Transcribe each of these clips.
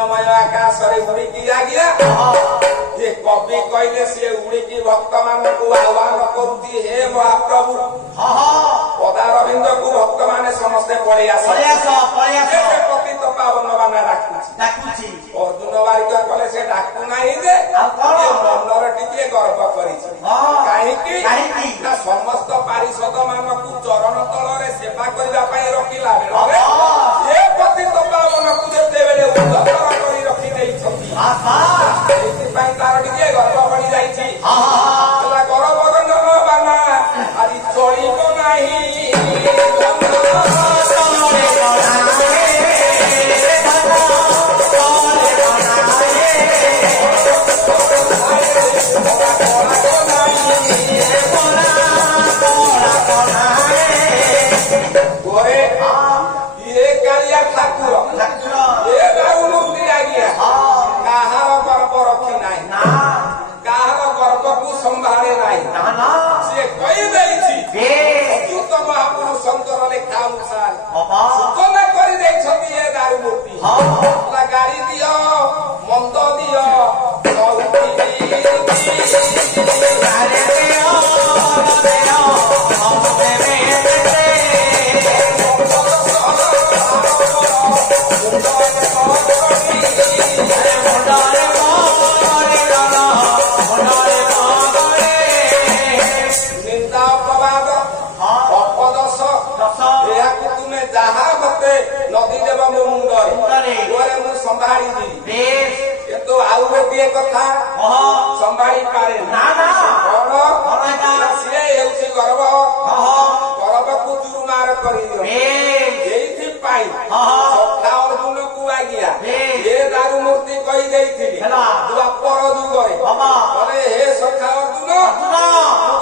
नित्यमय आकाश उड़िकी आज्ञा ये कवि कहले सी उड़िकी भक्त मान को आह्वान करुती हे महाप्रभु पदारविंद को भक्त माने समस्ते पड़े पतित पावन बाना डाकुची अर्जुन बारिक कले से डाकू नहीं जे मनर टिके गर्व करी समस्त पारिषद मान को चरण तल सेवा करने रखिला बेले ये पतित पावन को जेते बेले उद्धर करी रखी तार टिके गर्व बढ़ी जाइछि गर्व रंजन बाना आज चलिब नाही गाड़ी दियो मंद दियो निंदा अपवाद अपदश तुम्हें जहा मते नदी देव मो मुंडरे मु संभाली किंतु आउ गोटे कथा संभाली पारे सी गर्व गर्व को जुरुमार कर सखा अर्जुन को आज्ञा ये दारू मूर्ति कही द्वापर जुगरे हे सखा अर्जुन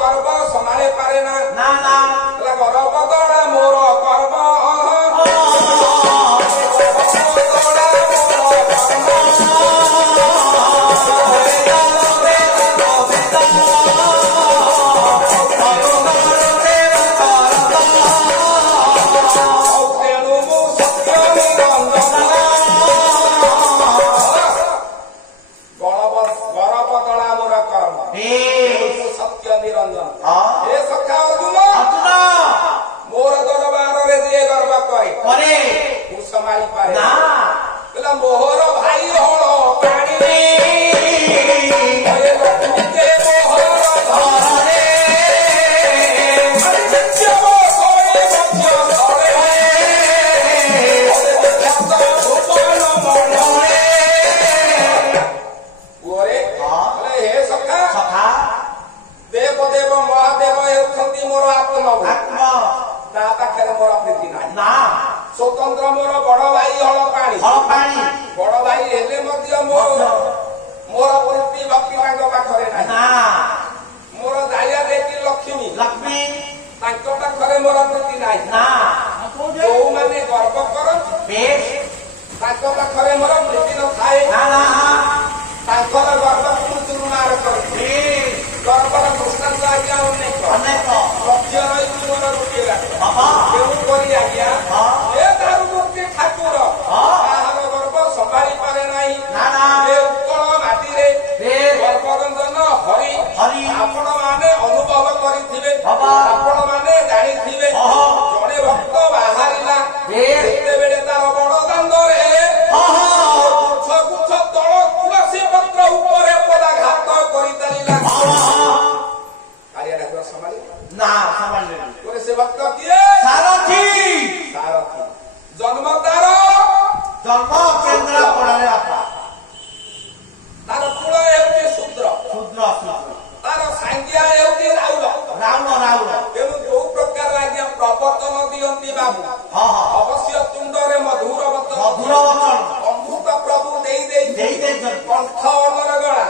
गर्व संभाली पारे ना गर्व द्वारा मोर गर्व मोहर भाई हल हे सखा देव देव महादेव होती मोर आत्मा पाखे मोर प्रीति ना स्वतंत्र मोर बड़ भाई हल पानी बड़ भाई हेले मोर प्रीति भक्ति पाखे ना मोर दाया देखी लक्ष्मी पाखे मोर प्रीति ना जो मैंने गर्व करते पाखे मोर प्रीति न थाए गर्व चुरुमार कर गर्वर दृष्टांत आज्ञा अनेक लक्ष्य रही मोर गोटे तेणुकरी आज्ञा ये दारू मूर्ति ठाकुर ताହାର गर्व संभाली पारे नाही उत्कल माटी गर्वरंजन हरि आपण माने अनुभव करिथिबे आपण माने जानिथिबे जणे भक्त बाहरिला सेतेबेले तार बड़ दांडरे गुच्छ गुच्छ तळ तुलसी पत्र उपरे पदाघात करितालिला से भक्त किए सारथी जन्म तार जन्म केन्द्र पड़े तार कुल शूद्र तार सांगिया राउल तेणु जो प्रकार आज्ञा प्रवर्तन दियंती बाबू अवश्य तुंडरे मधुर वचन अमृत प्रभु कंठ अनर गला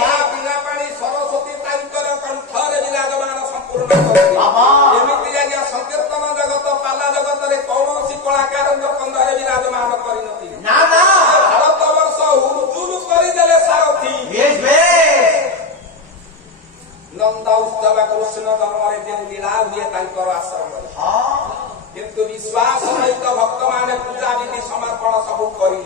मां बिना पानी सरस्वती तांकर कंठरे विराजमान संपूर्ण एमती आज्ञा संकीर्तन जगत पाला जगत रे कौन कलाकार कंधरे विराजमान करती भारत वर्ष हुलचुल करदेले सारथी नंदा उत्सव कृष्ण जन्म जो लीला हुए आश्रम किंतु विश्वास सहित भक्त माने पूजा विधि समर्पण सब करें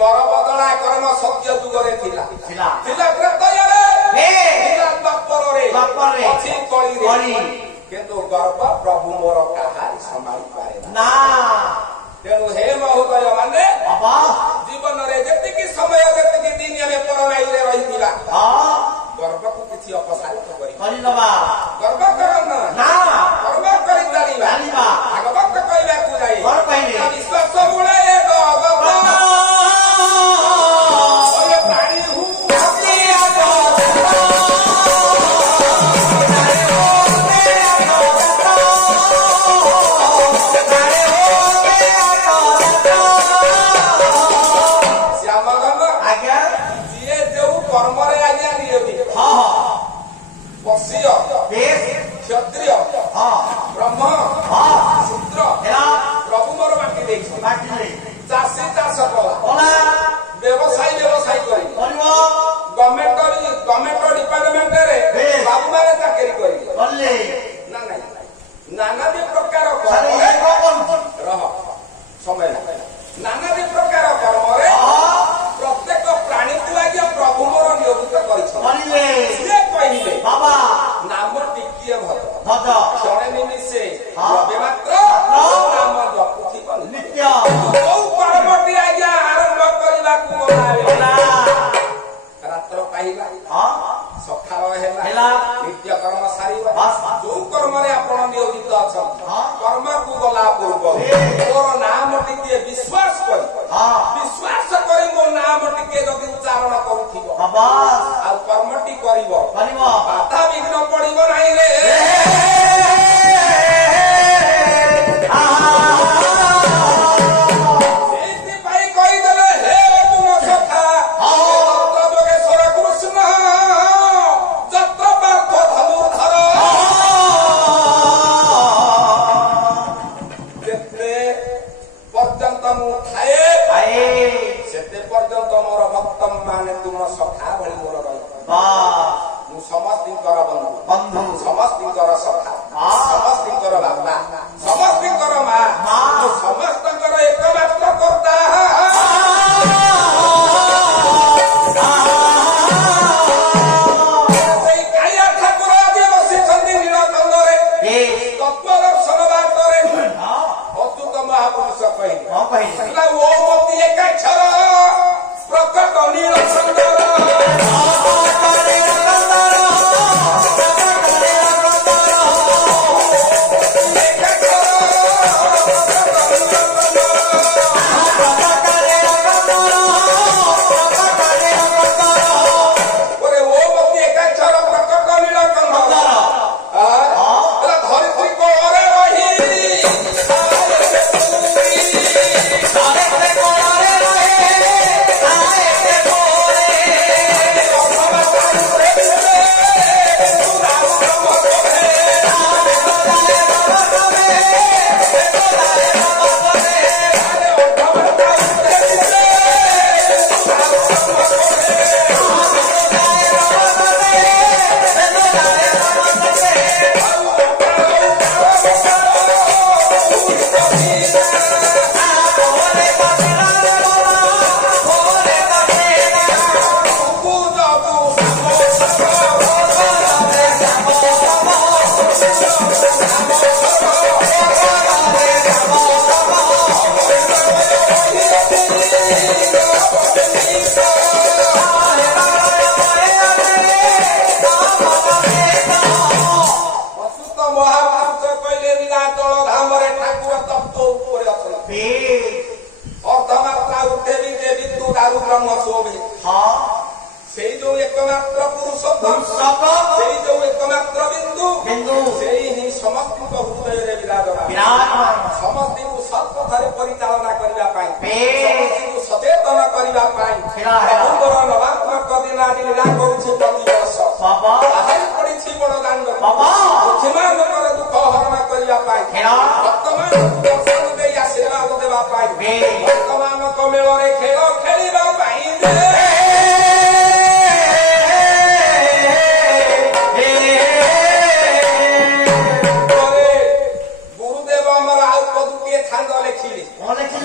ବରବଦଳା କର୍ମ ସତ୍ୟ ଯୁଗରେ ଥିଲା ଥିଲା ତ୍ରେତୟରେ ଥିଲା ଦ୍ୱାପରରେ ଅଛି କଳିରେ କିନ୍ତୁ ଗର୍ବ ପ୍ରଭୁ ମୋର କାହାରି ସମ୍ଭାଳି ପାରେ ନା। ତେଣୁ ହେ ମହୋଦୟ ମାନେ ଜୀବନରେ ଯେତିକି ସମୟ ଯେତିକି ଦିନ ଆମେ ପରମାୟୁରେ ରହିଥିଲା ଗର୍ବକୁ କିଛି ଅପସାରିତ କରିବା ଗର୍ବ କରନ ଗର୍ବ କରି ଚାଲିବା ଭାଗବତ କହିବାକୁ ଯାଇ ବିଶ୍ୱାସ ମୂଳେ କ୍ଷତ୍ରିୟ ବ୍ରହ୍ମ ଶୂଦ୍ର ପ୍ରଭୁ ମୋର ବାଣ୍ଟି ଦେଇଛି। ଚାଷୀ ଚାଷ କଲା ବ୍ୟବସାୟୀ କରି ଗଭର୍ଣ୍ଣମେଣ୍ଟ ଡିପାର୍ଟମେଣ୍ଟରେ ବାବୁମାନେ ଚାକିରି କରିଲେ ନାନାଦି ପ୍ରକାର ସମୟ ନାନାଦି ପ୍ରକାର କର୍ମରେ ପ୍ରତ୍ୟେକ ପ୍ରାଣୀକୁ ଆଜ୍ଞା ପ୍ରଭୁ ମୋର ନିୟୋଜିତ କରିଛନ୍ତି। ସିଏ କହିଲେ ନାମ ଟିକିଏ ଭଜ କ୍ଷଣେ ନିମିଷେ ମାତ୍ର ନାମ ଜପୁଥିବ ନିତ୍ୟ। କୋଉ କର୍ମଟି ଆଜ୍ଞା ଆରମ୍ଭ କରିବାକୁ ରାତ୍ର ପାଇଲା ସକାଳ ହେଲା ନିତ୍ୟ କର୍ମ ସାରିବା ଯୋଉ କର୍ମରେ ଆପଣ ନିୟୋଜିତ ଅଛନ୍ତି କର୍ମକୁ ଗଲା ପୂର୍ବରୁ ମୋର ନାମ ଟିକିଏ ବିଶ୍ୱାସ କରି ମୋ ନାମ ଟିକିଏ ଯଦି ଉଚ୍ଚାରଣ କରୁଥିବ ଆଉ କର୍ମଟି କରିବ ବାଧା ବିଘ୍ନ ପଡିବ ନାହିଁ ରେ। ସେଇଥିପାଇଁ କହିଦେଲେ ହେ ଅର୍ଜୁନ ସଖା ଯୋଗେଶ୍ୱର କୃଷ୍ଣ ଯତ୍ର ପାର୍ଥ ଧନୁର୍ଧର ଯେତେ ପର୍ଯ୍ୟନ୍ତ ମୁଁ ଥାଏ ସେତେ ପର୍ଯ୍ୟନ୍ତ ମୋର ଭକ୍ତ ମାନେ ତୁମ ସଖା ଭଳି ମୋର ରହିବ। ମୁଁ ସମସ୍ତଙ୍କର ବନ୍ଧୁ ସମସ୍ତଙ୍କର ସଖା ସମସ୍ତଙ୍କର ବାପା ସମସ୍ତଙ୍କର ମା ସମସ୍ତଙ୍କର ଏକମାତ୍ର କର୍ତ୍ତା। ସେଇ କାଳିଆ ଠାକୁର ଆଜି ବସିଛନ୍ତି ନୀଳକଣ୍ଡରେ ତତ୍ପଦର୍ଶନ ବାଟରେ ଅଚ୍ୟୁତ ମହାପୁରୁଷ କହିଲେ ଓ ମତି ଏକାକ୍ଷର ପ୍ରକଟ ନୀଳକଣ୍ଡର ସେଇ ଯୋଉ एकमात्र पुरुषोत्तम ସେଇ ଯୋଉ एकमात्र बिंदु ସେଇ ହିଁ ସମସ୍ତଙ୍କ ହୃଦୟରେ ବିରାଜମାନ ସମସ୍ତଙ୍କୁ ସତ୍ପଥରେ ପରିଚାଳନା କରିବା ପାଇଁ ସମସ୍ତଙ୍କୁ ସଚେତନ କରିବା ପାଇଁ ପ୍ରଭୁଙ୍କର ନବାତ୍ମକ ଦିନ ଆଜି ଲୀଳା କରୁଛି ପ୍ରତିବର୍ଷ ବାହାରି ପଡ଼ିଛି ବଡ଼ ଦାଣ୍ଡ ଦୁଃଖୀମାନଙ୍କର ଦୁଃଖ ହରଣ କରିବା ପାଇଁ ଭକ୍ତମାନଙ୍କୁ ଦର୍ଶନ ଦେଇ ଆଶୀର୍ବାଦ ଦେବା ପାଇଁ ଭକ୍ତମାନଙ୍କ ମେଳରେ ଖେଳ ଖେଳିବା ପାଇଁ ଲେଖିଲେ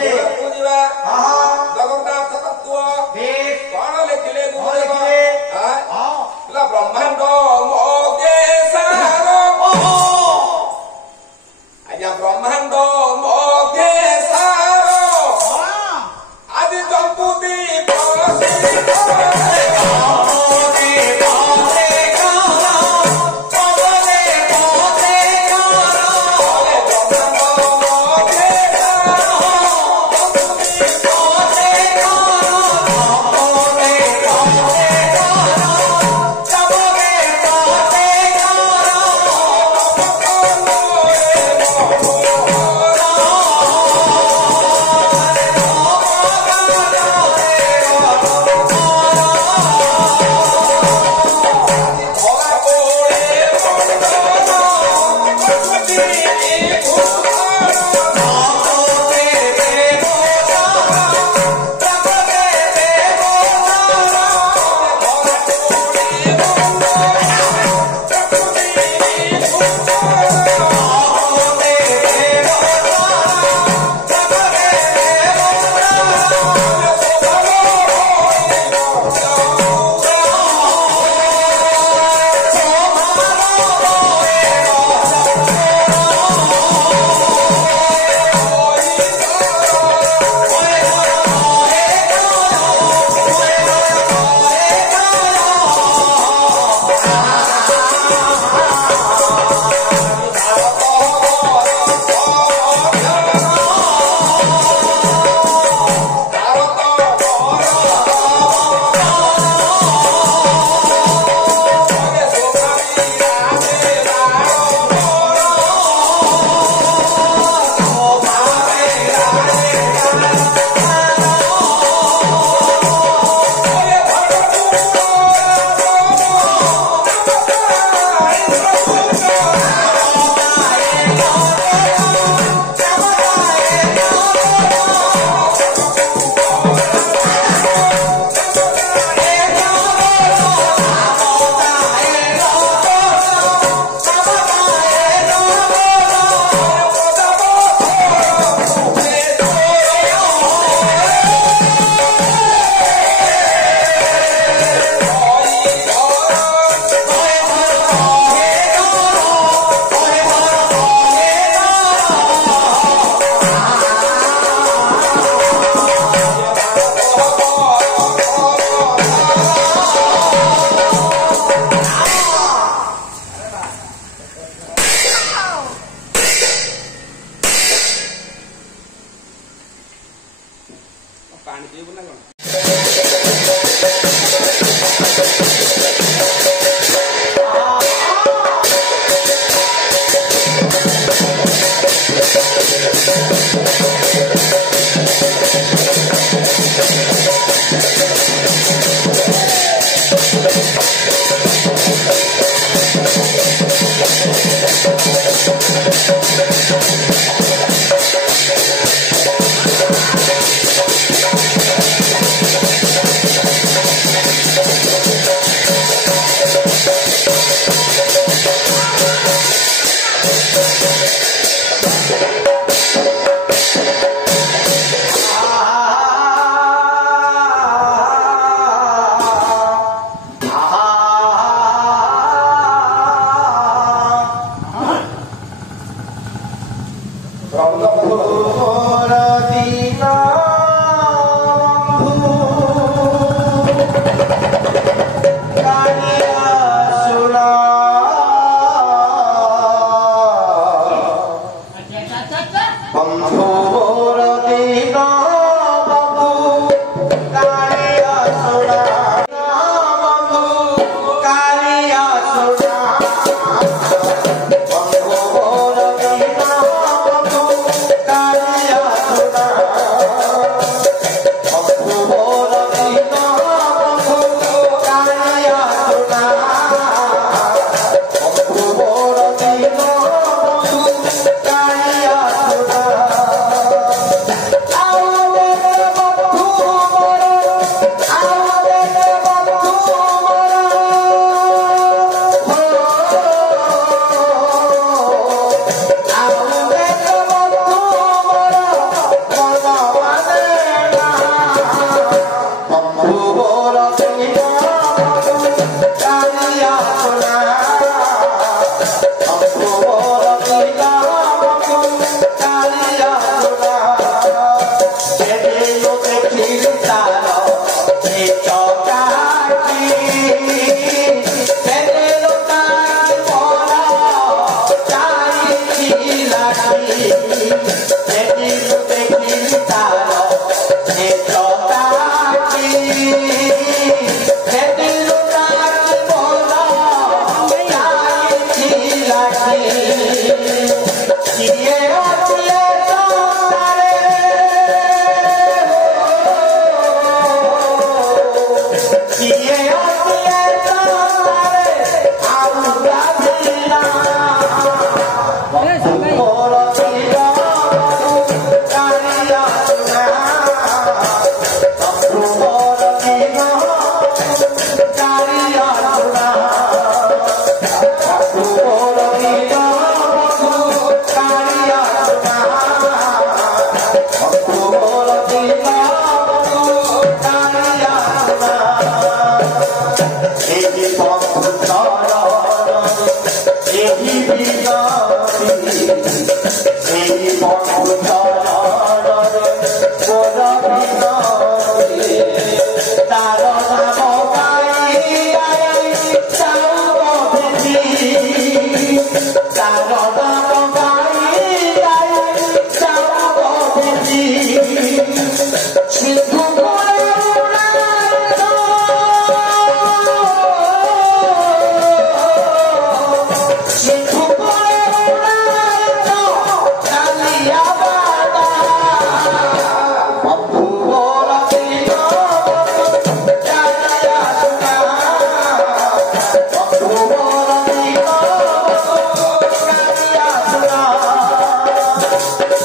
ପାଣି ପିଇବୁ ନା କଣ?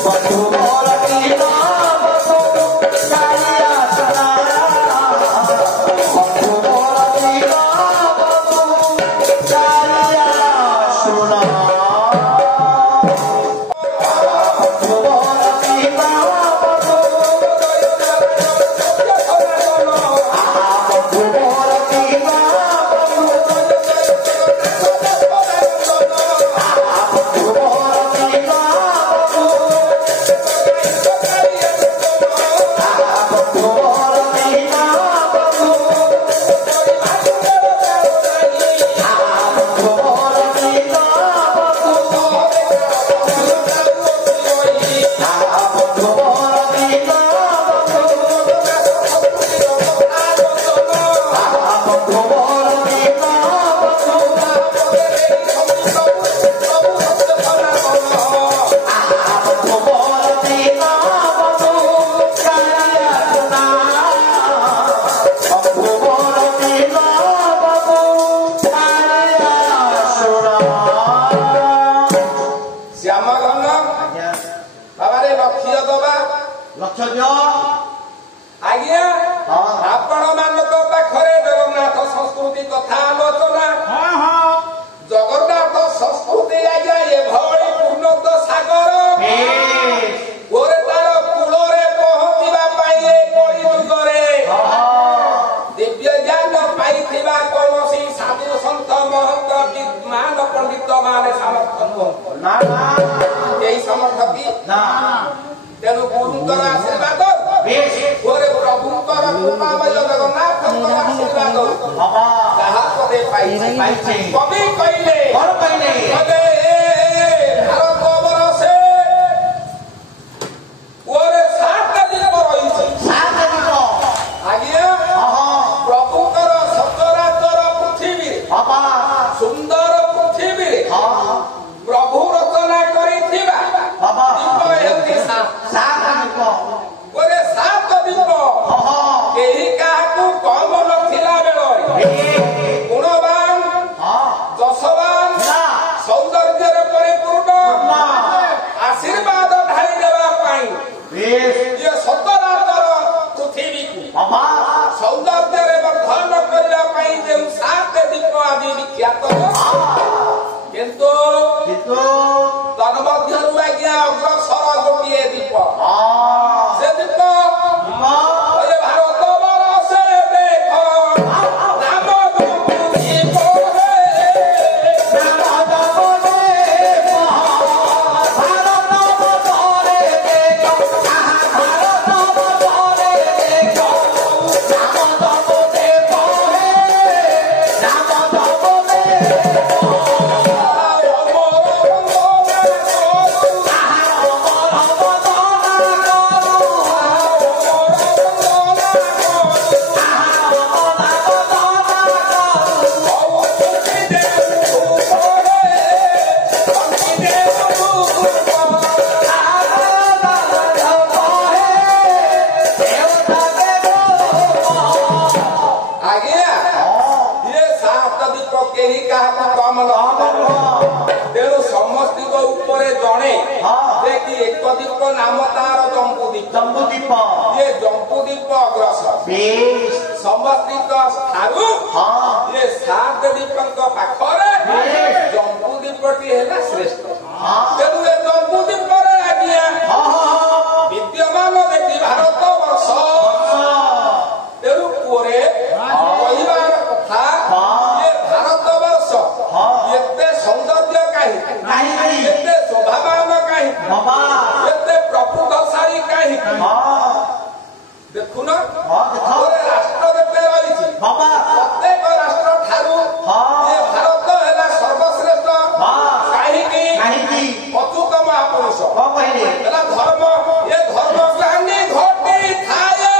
Batu bola di bawah, batu kaya ଲକ୍ଷ୍ୟ ଦିଅ ଆଜ୍ଞା ଆପଣ ମାନଙ୍କ ପାଖରେ ଜଗନ୍ନାଥ ସଂସ୍କୃତି କଥା ଆଲୋଚନା। ଜଗନ୍ନାଥ ସଂସ୍କୃତି ଆଜ୍ଞା ଏଭଳି ଉନ୍ନତ ସାଗର ଓରେ ତାର କୂଳରେ ପହଞ୍ଚିବା ପାଇଁ ଏ କଳି ଯୁଗରେ ଦିବ୍ୟ ଜ୍ଞାନ ପାଇଥିବା କୌଣସି ସାଧୁ ସନ୍ଥ ମହନ୍ତ ମାନ ପଣ୍ଡିତ ମାନେ ସାମର୍ଥ୍ୟ ନୁହନ୍ତି। ଏହି ସମର୍ଥ କି ତେଣୁ ଗୁରୁଙ୍କର ଆଶୀର୍ବାଦ ଓରେ ପ୍ରଭୁଙ୍କର କୃପାମୟ ଜଗନ୍ନାଥଙ୍କର ଆଶୀର୍ବାଦ ଯାହା ପଦେ ପାଇଛି। କବି କହିଲେ ଭାରତ ବରଷେ ଓରେ 7 ଦିନ ରହିଛି। ଆଜ୍ଞା ପ୍ରଭୁଙ୍କର ସଚରାଚର ପୃଥିବୀରେ ସୁନ୍ଦର ପୃଥିବୀରେ ପ୍ରଭୁ ରଚନା କରିଥିବା ଦୀପ ହେଉଛି 7 ଓରେ 7 ଦୀପ କେହି କାହାକୁ କମ ନଥିଲା ବେଳରେ ଗୁଣବାନ ଯଶବାନ ସୌନ୍ଦର୍ଯ୍ୟରେ ପରିପୂର୍ଣ୍ଣ ଆଶୀର୍ବାଦ ଢାଳି ଦେବା ପାଇଁ ଇଏ ସଚରାଚର ପୃଥିବୀକୁ ସୌନ୍ଦର୍ଯ୍ୟରେ ବର୍ଦ୍ଧନ କରିବା ପାଇଁ ଯେଉଁ 7 ଦୀପ ଆଜି ବିଖ୍ୟାତ କିନ୍ତୁ ତନ୍ମଧ୍ୟରୁ ଆଜ୍ଞା ଅଗ୍ରସର ଗୋଟିଏ ଦୀପ ସେ ଦୀପ ଭାରତ ବରଷେ ଦେଖ ନାମ ଦୀପ ତେଣୁ ସମସ୍ତଙ୍କ ଉପରେ ଜଣେ ଯେ କି ଏକ ଦୀପ ନାମ ତାର ଜମ୍ବୁଦୀପ ଇଏ ଜମ୍ବୁଦୀପ ଅଗ୍ରସର ସମସ୍ତଙ୍କ ଠାରୁ ଇଏ 7 ଦୀପଙ୍କ ପାଖରେ ଜମ୍ବୁଦୀପଟି ହେଲା ଶ୍ରେଷ୍ଠ। ତେଣୁ ଏ ଜମ୍ବୁଦୀପରେ ଆଜ୍ଞା ବିଦ୍ୟମାନ ଦେଖି ଭାରତ ବର୍ଷ ତେଣୁ ପରେ କହିବାର କଥା ଭାରତ ବର୍ଷ ଏତେ ସୌନ୍ଦର୍ଯ୍ୟ କାହିଁକି ଏତେ ଶୋଭାବାନ କାହିଁକି ଏତେ ପ୍ରକୃତଶାଳୀ କାହିଁକି ଦେଖୁନ ରାଷ୍ଟ୍ର ଯେତେ ରହିଛି ପ୍ରତ୍ୟେକ ରାଷ୍ଟ୍ର ଠାରୁ ଭାରତ ହେଲା ସର୍ବଶ୍ରେଷ୍ଠ କାହିଁକି ଅଚ୍ୟୁତ ମହାପୁରୁଷ ହେଲା ଧର୍ମ ଏ ଧର୍ମ ଗ୍ଲାନି ଘଟି ଥାଏ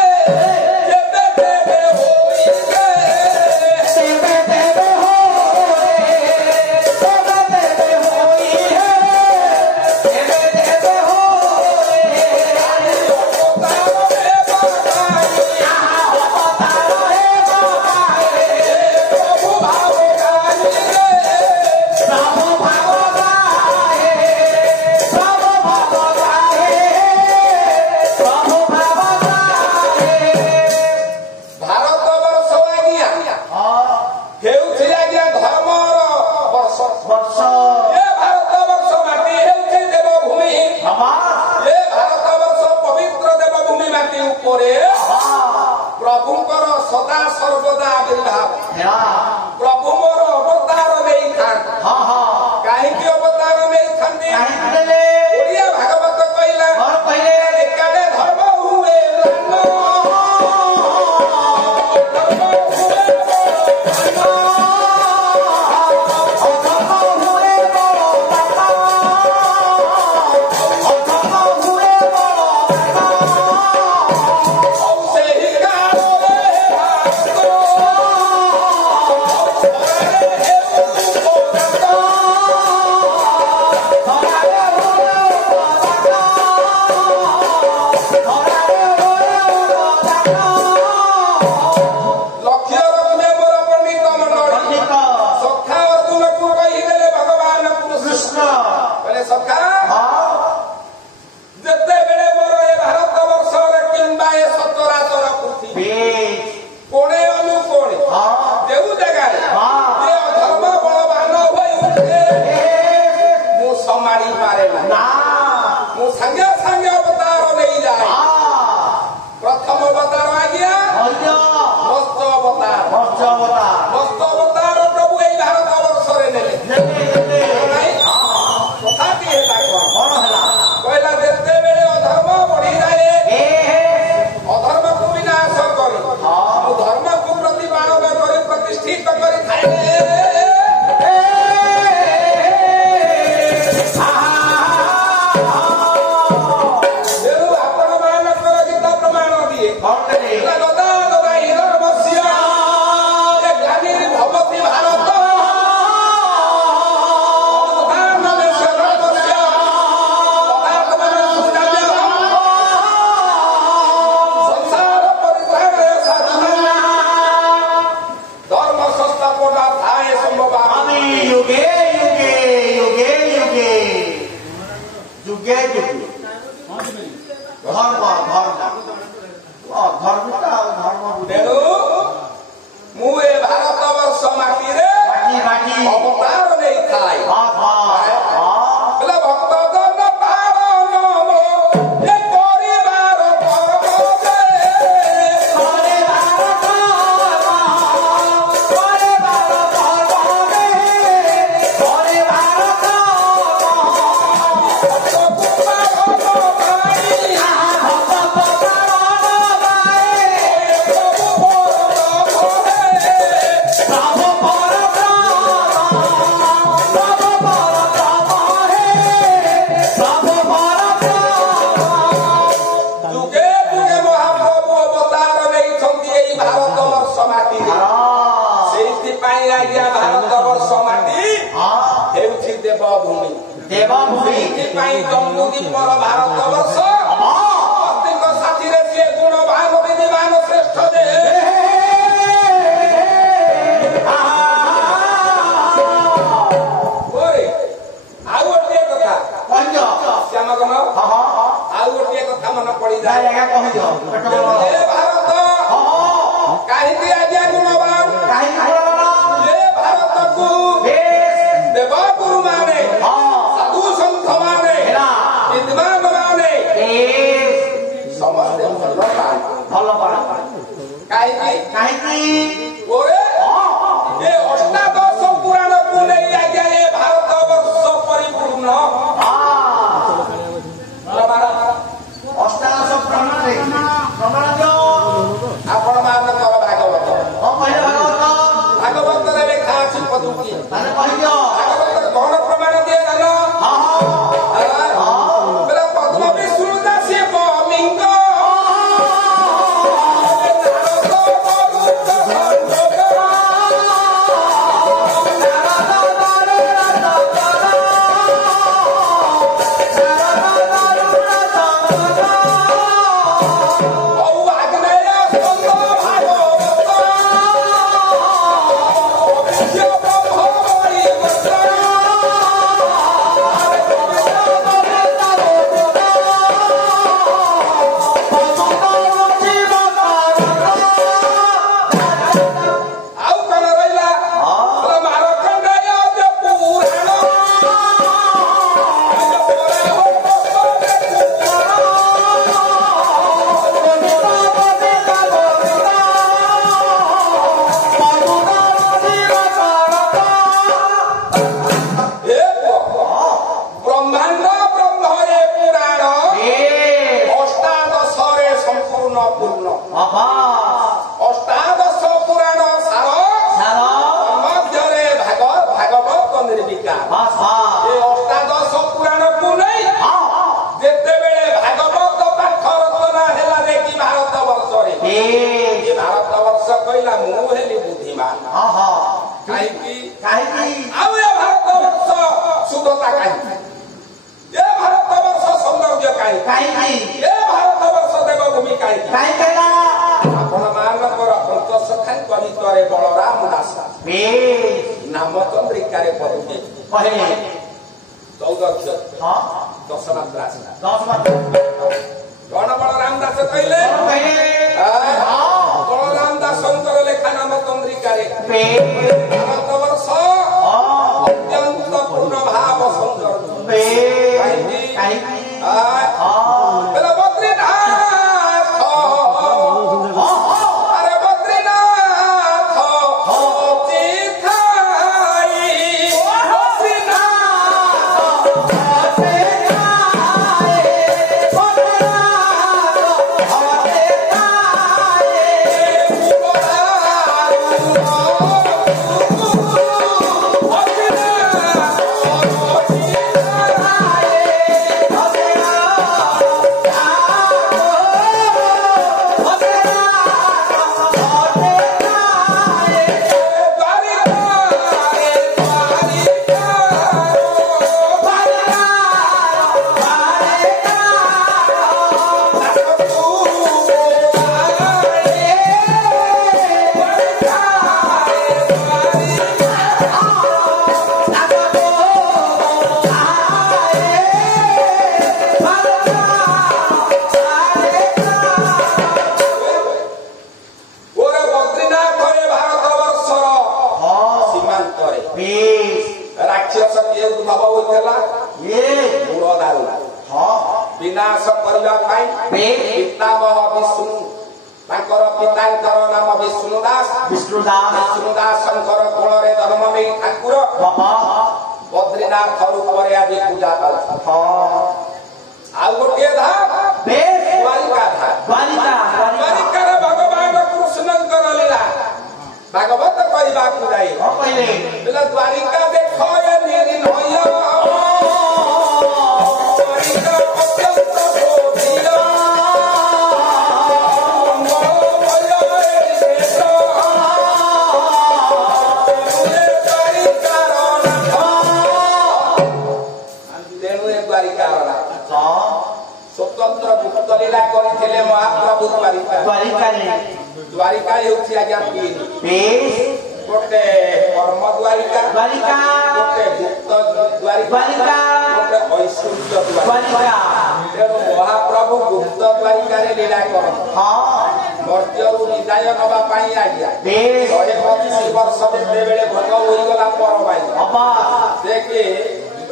ପ୍ରଭୁଙ୍କର ସଦା ସର୍ବଦା ଆବିର୍ଭାବ ପ୍ରଭୁ ମୋର ଅବତାର ନେଇଥାନ୍ତି। କାହିଁକି ଅବତାର ନେଇଥାନ୍ତି? ଓଡ଼ିଆ ଭାଗବତ କହିଲା ଏକାଡେ ଧର୍ମ ହୁଏ ଦେବଭୂମି ଏଥିପାଇଁ ଜମ୍ମୁ ଦ୍ୱୀପର ଭାରତବର୍ଷ ପ୍ରତ୍ୟେକ ସାଥିରେ ସିଏ ଗୁଣବାନ ବିଧିମାନ ଶ୍ରେଷ୍ଠ ଯେ ଆଉ ଗୋଟିଏ କଥା ଶ୍ୟାମଗଣ ଆଉ ଗୋଟିଏ କଥା ମନେ ପଡିଯାଏ ଏ ଭାରତ କାହିଁକି ଆଜ୍ଞା ଗୁଣବାନ ଏ ଭାରତକୁ ଦେବଗୁରୁ ମାନେ ସାଧୁ ସନ୍ଥ ମାନେ ବିଦ୍ୱାନ ମାନେ ସମସ୍ତେ ଭଲ କାହିଁକି ଓରେ ଏ ଅଷ୍ଟାଦଶ ପୁରାଣକୁ ନେଇ ଆଜ୍ଞା ଏ ଭାରତ ବର୍ଷ ପରିପୂର୍ଣ୍ଣ ଅଷ୍ଟାଦଶ ପ୍ରମାଣରେ ଆପଣ ମାନଙ୍କର ଭାଗବତରେ ଲେଖା ଅଛି ପଦୁକି ଭାଗବତରେ କଣ ପ୍ରମାଣ ଦିଏ ଜାନ ପଦ୍ମ ବିଷ୍ଣୁ ଦାସୀ ଲିଙ୍ଗ बलराम दास नाम चंद्रिकारे पदुके 14 10 मात्रा कौन बलराम दास कहले बलराम दास लेखा नाम चंद्रिकारे भारत वर्ष अत्यंत पूर्ण भाव सुंदर विनाश करने पितामह विष्णु पितांकर नाम विष्णुदास शंकर कुल जन्म नहीं ठाकुर बद्रीनाथ रूप आज पूजा आ गोटे द्वारिका भगवान कृष्ण लीला भागवत कहवा द्वारिका देख द्वारिका हेउछि आज्ञा तीन गोटे कर्म द्वारिका गोटे गुप्त द्वारिका गोटे ऐश्वर्य द्वारिका तेणु महाप्रभु गुप्त द्वारिका लीला करନ୍ତି मर्त्यरू विदाय नवा पाई आज्ञा 125 वर्ष जेतेबेले भोग होइगला पर भाई देखे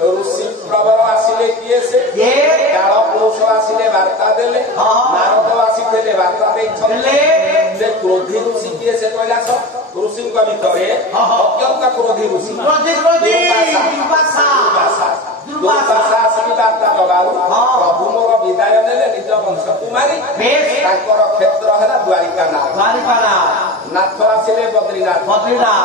ऋषि प्रवर आसिले किए से काल पुरुष आसिले वार्ता देले नारद आसिले वार्ता देछले जे क्रोधी ऋषि किए से कहला सब ऋषि का भितरे अत्यंत क्रोधी ऋषि दुर्वासा आसिले वार्ता दबाउ प्रभु मोर विदाय नेले निज वंश कुमारी ताकर क्षेत्र हैला द्वारिका नाथ आसिले बद्रीनाथ पश्चिम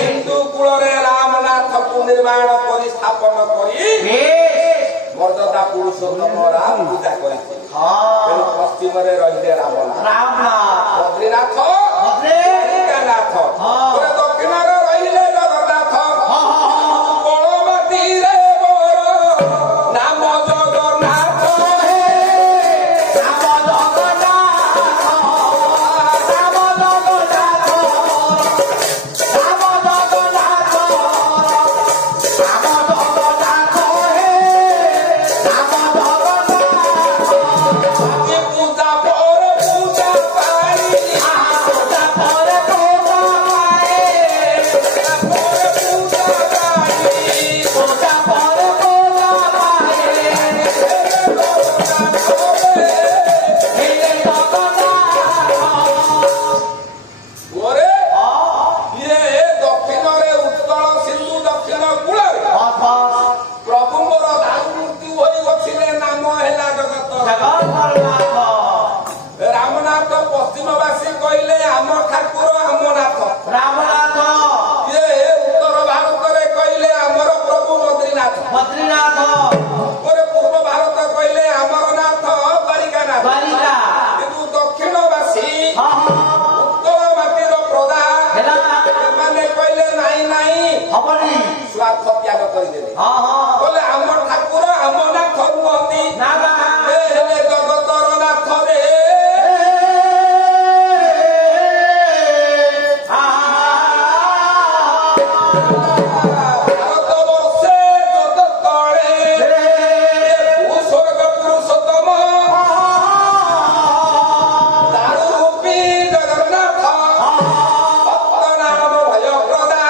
हिंदू कूल रामनाथ को निर्माण कर स्थापन कर मर्यादा पुरुषोत्तम राम पूजा करते पश्चिम रही रामनाथ बद्रीनाथ नाथ दक्षिण रही जगन्नाथ बड़माटी नाम जगन्नाथ स्वार्थ त्याग करदेले बोले आम ठाकुर आम नाथ नुहति जगतर नाथ रे भारत वर्षे जगत तले स्वर्ग पुरुषोत्तम दारू रूपी जगन्नाथ भक्त नाम भय प्रदा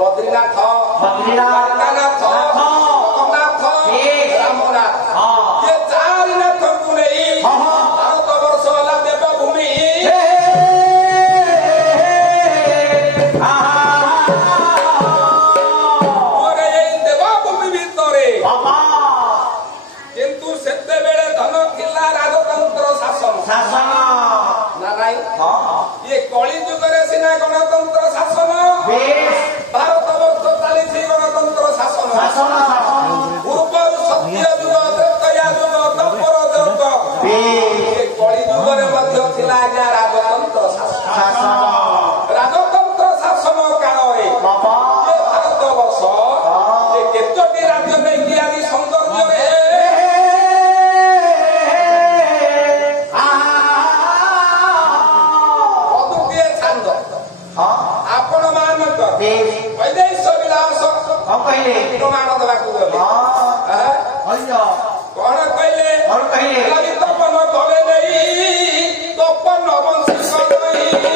बद्रीनाथ नाथ जगन्नाथ रामनाथ ये चारि नाथ को नहीं भारत वर्ष वाला देवभूमि देवभूमि भितरे किंतु सेते बेले धन थिला राजतंत्र शासन ना नाई ये कली जुगरे सिना गणतंत्र शासन भारत वर्ष चली गणतंत्र शासन पूर्व सत्य जुग त्रेतया जुग द्वापर जुग कली जुगरे आज्ञा राजतंत्र शासन राजतंत्र शासन काल भारत वर्ष केतोटी राज्य नहीं आदि सौंदर्य वैदेश्वर विलास प्रमाण देवाक गले कौन कहले लगी तपन कले नहीं तपन बंशी कले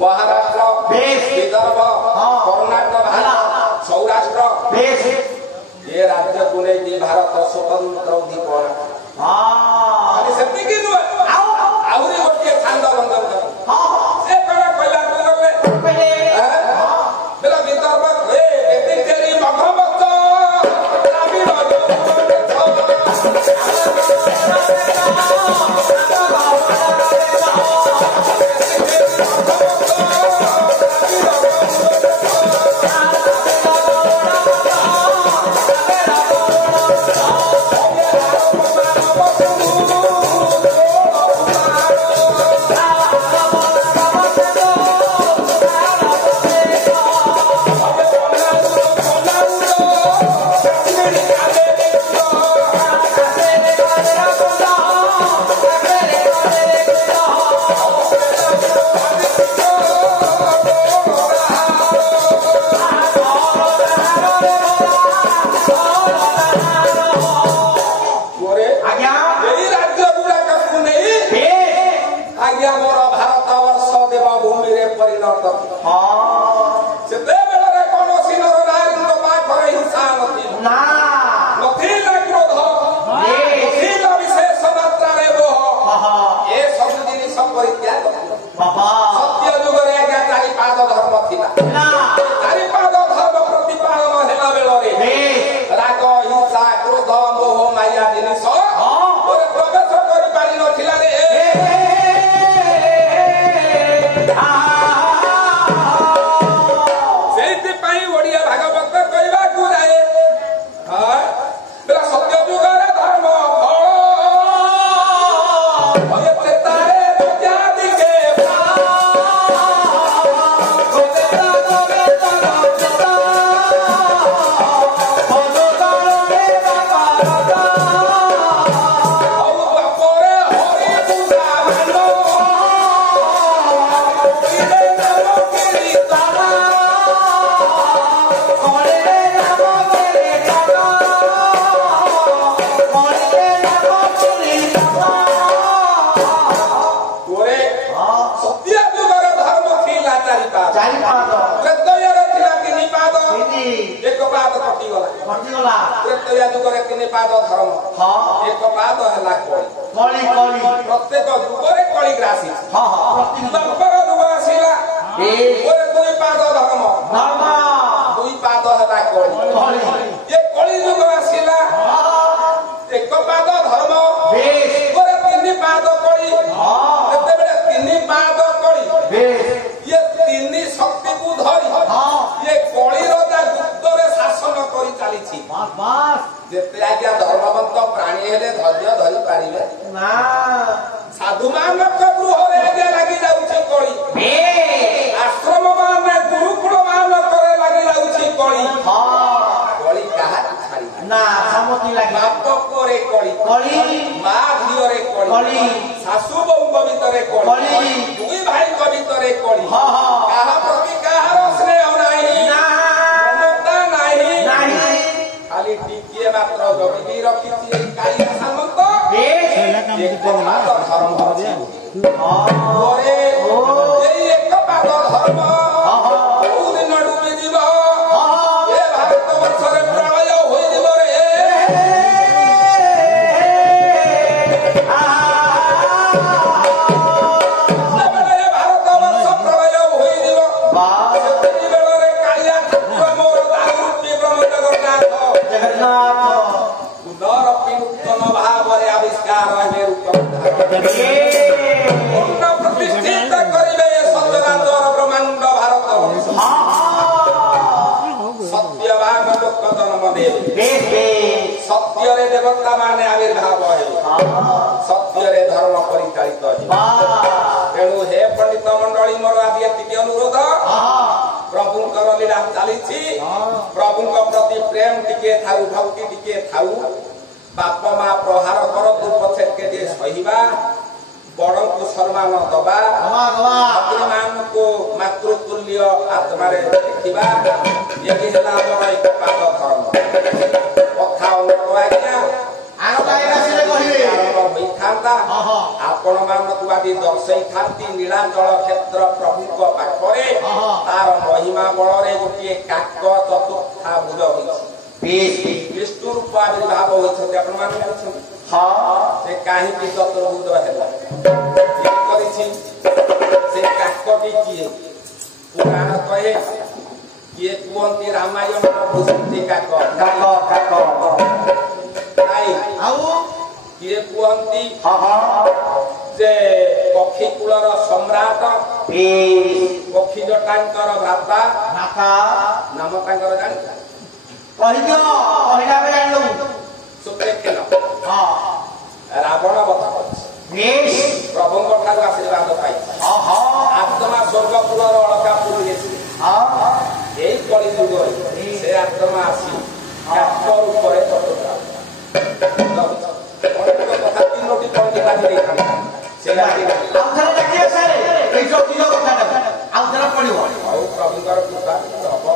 महाराष्ट्र विदर्भ कर्नाटक सौराष्ट्र ये राज्य को नहीं भारत स्वतंत्र उद्दीपना सेतिकी नुह आउरी गोटे छांद बंधन से कणा कहला कहले बेला विदर्भ ए बेतिचेरी मखमत द्राविड प्रत्येक युगरे कली ग्रासी युग आसिला दुई पाद धर्म दुई पाद है कली ये कली युग आसिला एक पाद धर्म तीन पाद कली तीन पाद कली ये तीन शक्ति को धरी ये कली राजा गुप्त शासन कर चली जेते आज्ञा धर्मवंत प्राणी हेले धैर्य धरी पारिबे ना साधु मानक गृह रे आज्ञा लागि जाउछि कली आश्रम मान गुरुकुल मान करे लागि जाउछि कली कली कहा छाड़ी ना समति लागि बाप करे कली मां धियो रे कली सासु बहु भीतर कली दुई भाई भीतर ଭିତରେ କଳି କାହା ପ୍ରତି କାହାର ସ୍ନେହ ନାହିଁ ମମତା ନାହିଁ ଖାଲି ଟିକିଏ ମାତ୍ର ଜଗିକି ରଖିଛି ଏଇ କାଳିଆ ସାମନ୍ତ ଏଇ ଏକ ପାଦ ଧର୍ମ କୋଉ ଦିନ ଡୁବିଯିବ ଏ ଭାରତ ବର୍ଷରେ ପ୍ରଳୟ ହୋଇଯିବ ରେ ଯେତେବେଳେ ଭାରତ ବର୍ଷ ପ୍ରଳୟ ହୋଇଯିବ ସେତିକି ବେଳରେ କାଳିଆ ଠାକୁର ମୋର ଦାରୁଟି ବ୍ରହ୍ମ ଜଗନ୍ନାଥ ପୁନର ନୂତନ ଭାବରେ ଆବିଷ୍କାର ହେବେ ରୂପ ପୂର୍ଣ୍ଣ ପ୍ରତିଷ୍ଠିତ କରିବେ ସତ୍ୟବାଦର ବ୍ରହ୍ମାଣ୍ଡ ଭାରତ ସତ୍ୟବାନ ଲୋକ ଜନ୍ମ ଦେବେ ସତ୍ୟରେ ଦେବତା ମାନେ ଆବିର୍ଭାବ ହେବେ ସତ୍ୟରେ ଧର୍ମ ପରିଚାଳିତ ହେବେ ତେଣୁ ହେ ପଣ୍ଡିତ ମଣ୍ଡଳୀ ମୋର ଆଜି ଏତିକି ଅନୁରୋଧ ପ୍ରଭୁଙ୍କର ଲୀଳା ଚାଲିଛି ପ୍ରଭୁଙ୍କ ପ୍ରତି ପ୍ରେମ ଟିକେ ଥାଉ ଭକ୍ତି ଟିକେ ଥାଉ ବାପ ମା ପ୍ରହାର କରନ୍ତୁ ପଛେ ଟିକେ ସହିବା ବଡଙ୍କୁ ସମ୍ମାନ ଦବା ମାନଙ୍କୁ ମାତୃତୁଲ୍ୟ ଆତ୍ମାରେ ଦେଖିବା ଏଠି ହେଲା ଆମର ଏକ ପାଦ ଧର୍ମ କଥା ହୋଇଥାନ୍ତା ଆପଣ ମାନଙ୍କୁ ଆଜି ଦର୍ଶେଇଥାନ୍ତି ନୀଳାଚଳ କ୍ଷେତ୍ର ପ୍ରଭୁଙ୍କ ପାଖରେ ତାର ମହିମା ବଳରେ ଗୋଟିଏ କାକ ଚତୁର୍ଥା ଭୁଜ ହୋଇଛି ବିଷ୍ଣୁ ରୂପ ଆବିର୍ଭାବ ହୋଇଛନ୍ତି ଆପଣ ମାନେ ଜାଣିଛନ୍ତି ସେ କାହିଁକି ଚତୁର୍ଭୁଜ ହେଲା କିଏ କରିଛି ସେ କାକଟି କିଏ ପୁରାଣ କହେ କିଏ କୁହନ୍ତି ରାମାୟଣର ଭୂଷନ୍ତି କାକ କିଏ କୁହନ୍ତି ଯେ ପକ୍ଷୀ କୂଳର ସମ୍ରାଟ ପକ୍ଷୀ ଜଟାଙ୍କର ଭ୍ରାତା ନାମ ତାଙ୍କର ଜାଣିଛ ରାବଣ ବଧ କରିଛି ପ୍ରଭୁଙ୍କ ଠାରୁ ଆଶୀର୍ବାଦ ପାଇଛି ଆତ୍ମା ସ୍ୱର୍ଗପୁରର ଅଳକାପୁର ଏଇ କଳି ଯୁଗରେ ସେ ଆତ୍ମା ଆସି କାକ ରୂପରେ କଥା ତିନୋଟି ପଣ୍ଡି ବାଜି ଦେଇଥାନ୍ତା ସେ ଆଉ ପ୍ରଭୁଙ୍କର କୃପା ହବ